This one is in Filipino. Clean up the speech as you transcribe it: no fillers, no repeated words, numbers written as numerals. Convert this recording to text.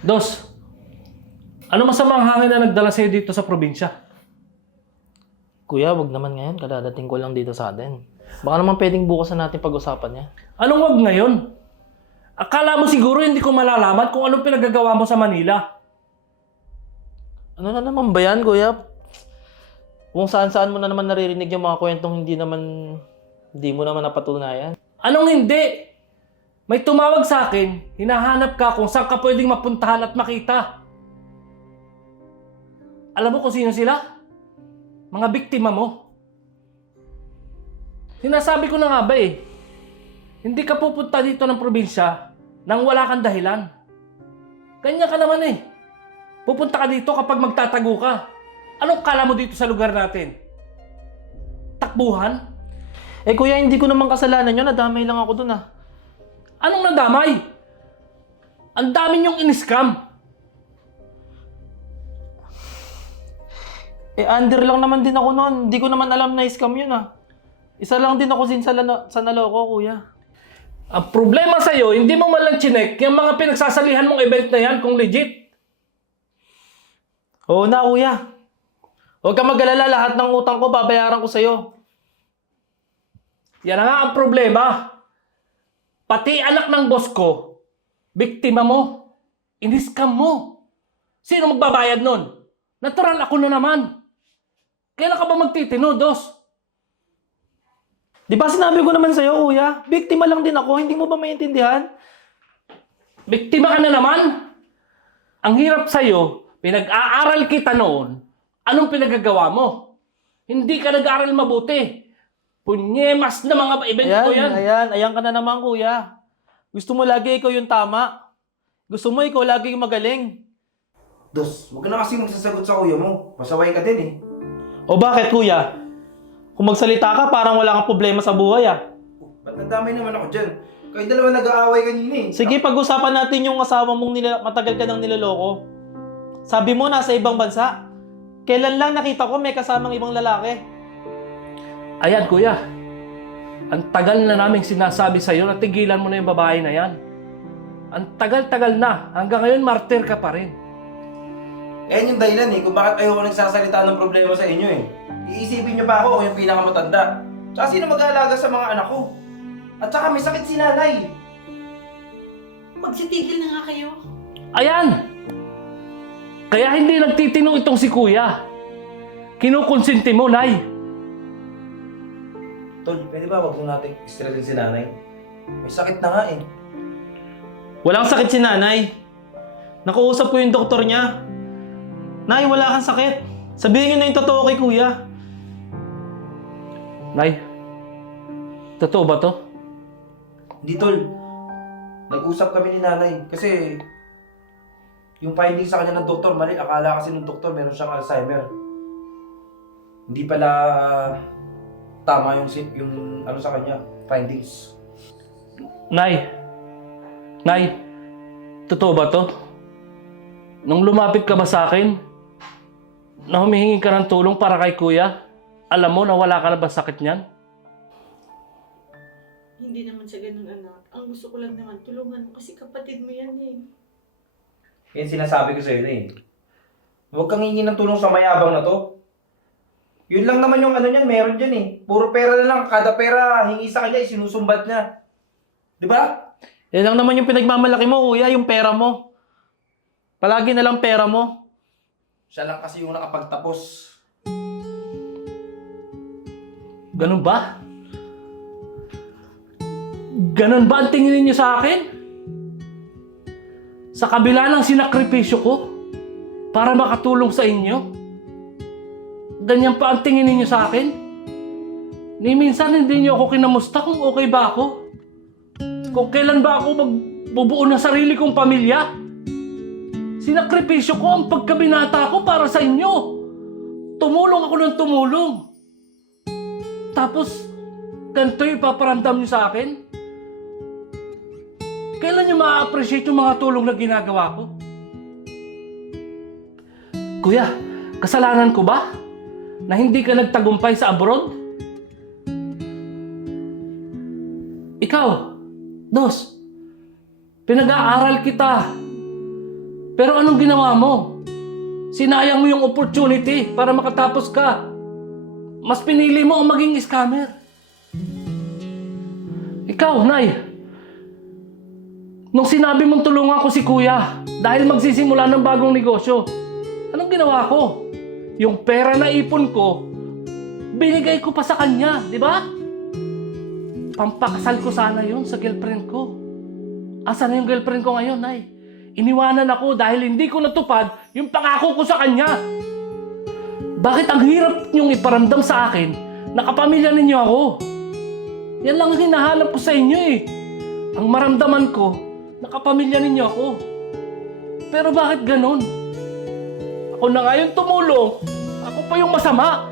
Dos, ano masamang hangin na nagdala sa'yo dito sa probinsya? Kuya, wag naman ngayon. Kadadating ko lang dito sa atin. Baka naman pwedeng bukas na natin pag-usapan niya. Anong wag ngayon? Akala mo siguro hindi ko malalaman kung anong pinagagawa mo sa Manila. Ano na naman ba yan, kuya? Kung saan-saan mo na naman naririnig yung mga kwentong hindi mo naman napatunayan. Anong hindi? May tumawag sa akin, hinahanap ka kung saan ka pwedeng mapuntahan at makita. Alam mo kung sino sila? Mga biktima mo. Sinasabi ko na nga ba eh, hindi ka pupunta dito ng probinsya nang wala kang dahilan. Kanya ka naman eh. Pupunta ka dito kapag magtatago ka. Anong kala mo dito sa lugar natin? Takbuhan? Eh kuya, hindi ko naman kasalanan yun. Nadamay lang ako dun ah. Anong nadamay? Ang dami niyong in-scam. Eh under lang naman din ako noon. Hindi ko naman alam na scam yun ah. Isa lang din ako sa naloko, kuya. Ang problema sa'yo, hindi mo man lang chinek yung mga pinagsasalihan mong event na yan kung legit. Oo na, kuya. Huwag ka mag-alala, lahat ng utang ko babayaran ko sa'yo. Yan na nga ang problema. Pati anak ng boss ko, biktima mo. In-scam mo. Sino magbabayad nun? Natural ako na naman. Kailan ka ba magtitino, Dos? Di ba sinabi ko naman sa'yo, kuya? Biktima lang din ako, hindi mo ba maintindihan? Biktima ka na naman? Ang hirap sa'yo, pinag-aaral kita noon, anong pinagagawa mo? Hindi ka nag-aaral mabuti. Punyemas na mga event ko yan. Ayan ka na naman, kuya. Gusto mo lagi ikaw yung tama. Gusto mo ikaw lagi yung magaling. Dos, huwag ka na kasi magsasagot sa kuya mo. Pasaway ka din eh. O bakit, kuya? Kung magsalita ka, parang wala kang problema sa buhay ah. Ba't nadamay naman ako dyan? Kayo dalawa nag-aaway kanina eh. Sige, pag-usapan natin yung asawa mong matagal ka nang niloloko. Sabi mo, nasa ibang bansa. Kailan lang nakita ko may kasamang ibang lalaki? Ayan, kuya. Ang tagal na naming sinasabi sa'yo na tigilan mo na yung babae na yan. Ang tagal-tagal na. Hanggang ngayon, martir ka pa rin. Yan yung dahilan eh kung bakit ayoko nagsasalita ng problema sa inyo eh. Iisipin niyo pa ako kung yung pinakamatanda. Tsaka sino mag-aalaga sa mga anak ko? At saka may sakit si nanay. Magsitigil na nga kayo. Ayan! Kaya hindi nagtitino itong si kuya. Kinukonsinti mo, Nay. Tol, pwede ba wag mo natin stressin si nanay? May sakit na nga eh. Walang sakit si nanay. Nakuusap ko yung doktor niya. Nay, wala kang sakit. Sabihin niyo na yung totoo kay kuya. Nay, totoo ba to? Hindi tol. Nag-usap kami ni nanay kasi yung findings sa kanya ng doktor mali. Akala kasi ng doktor meron siyang Alzheimer. Hindi pala tama yung ano sa kanya, findings. Nay, totoo ba to? Nung lumapit ka ba sa akin, na humihingi ka ng tulong para kay kuya, alam mo na wala ka na ba sakit niyan? Hindi naman sa ganun, anak. Ang gusto ko lang naman, tulungan mo kasi kapatid mo yan eh. Yan sinasabi ko sa'yo na eh. Huwag kang hingi ng tulong sa mayabang na to. Yun lang naman yung ano niyan, meron dyan eh. Puro pera na lang, kada pera hingi sa kanya, sinusumbat niya. Di ba? Yan lang naman yung pinagmamalaki mo, kuya, yung pera mo. Palagi na lang pera mo. Siya lang kasi yung nakapagtapos. Ganun ba? Ganun ba ang tingin niyo sa akin? Sa kabila ng sinakripisyo ko para makatulong sa inyo? Ganyan pa ang tingin niyo sa akin? Ni minsan hindi niyo ako kinamusta kung okay ba ako? Kung kailan ba ako magbubuo ng sarili kong pamilya? Sinakripisyo ko ang pagkabinata ko para sa inyo. Tumulong ako ng tumulong. Tapos, ganito yung ipaparamdam niyo sa akin? Kailan niyo ma-appreciate yung mga tulong na ginagawa ko? Kuya, kasalanan ko ba na hindi ka nagtagumpay sa abroad? Ikaw, Dos, pinag-aaral kita. Pero anong ginawa mo? Sinayang mo yung opportunity para makatapos ka. Mas pinili mo ang maging scammer. Ikaw, Nay, nung sinabi mong tulungan ko si Kuya dahil magsisimula ng bagong negosyo, anong ginawa ko? Yung pera na ipon ko, binigay ko pa sa kanya, di ba? Pampakasal ko sana yun sa girlfriend ko. Asa na yung girlfriend ko ngayon, Nay? Iniwanan ako dahil hindi ko natupad yung pangako ko sa kanya. Bakit ang hirap niyong iparamdam sa akin na kapamilya ninyo ako? Yan lang ang hinahanap ko sa inyo eh. Ang maramdaman ko na kapamilya ninyo ako. Pero bakit ganon? Ako na nga yung tumulong, ako pa yung masama.